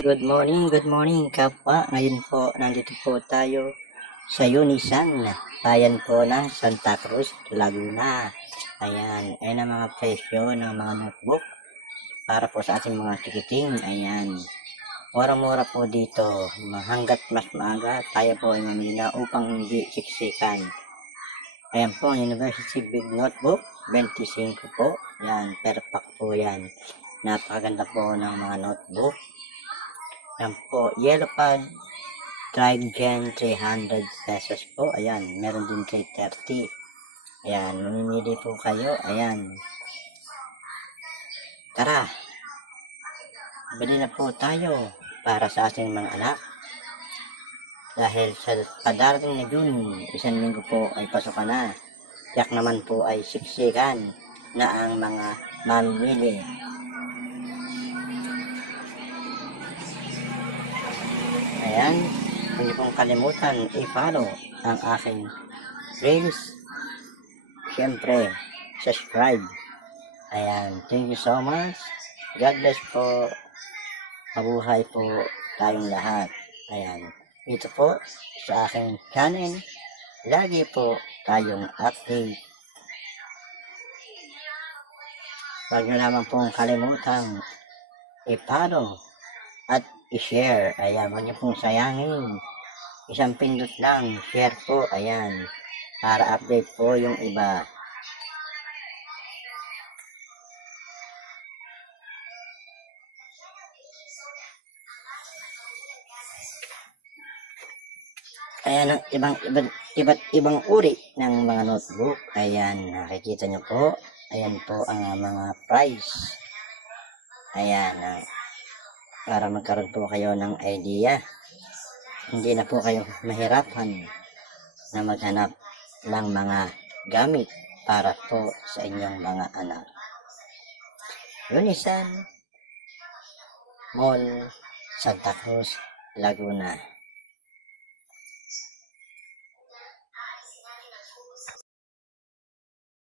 Good morning kapwa. Ngayon po, nandito po tayo sa Unisan, bayan po ng Santa Cruz, Laguna. Ayan, ayan ang mga presyo ng mga notebook para po sa ating mga tikiting. Ayan, mura-mura po dito. Hanggat mas maaga, tayo po ay mamili upang hindi siksikan. Ayan po, University Big Notebook, 25 po. Ayan, per pack po yan. Napakaganda po ng mga notebook. Ayan po, Yellow Pad Trigen 300 pesos po. Ayan, meron din 330. Ayan, mamimili po kayo. Ayan. Tara, bili na po tayo para sa ating mga anak. Dahil sa padarating na June, isang linggo po ay pasukan na. Yak naman po ay siksikan na ang mga mamimili. Ayan, hindi pong kalimutan i-follow ang aking reels. Siyempre, subscribe. Ayan, thank you so much. God bless po. Mabuhay po tayong lahat. Ayan, ito po sa aking channel. Lagi po tayong update. Huwag nyo naman pong kalimutan i-follow at i-share. Ayan, huwag niyo pong sayangin. Isang pindot lang, share po. Ayan, para update po yung iba. Ayan ang iba't ibang uri ng mga notebook. Ayan, nakikita nyo po. Ayan po ang mga price. Ayan, para magkaroon po kayo ng idea. Hindi na po kayo mahirapan na maghanap ng mga gamit para po sa inyong mga anak. Unisan Mall, Santa Cruz, Laguna.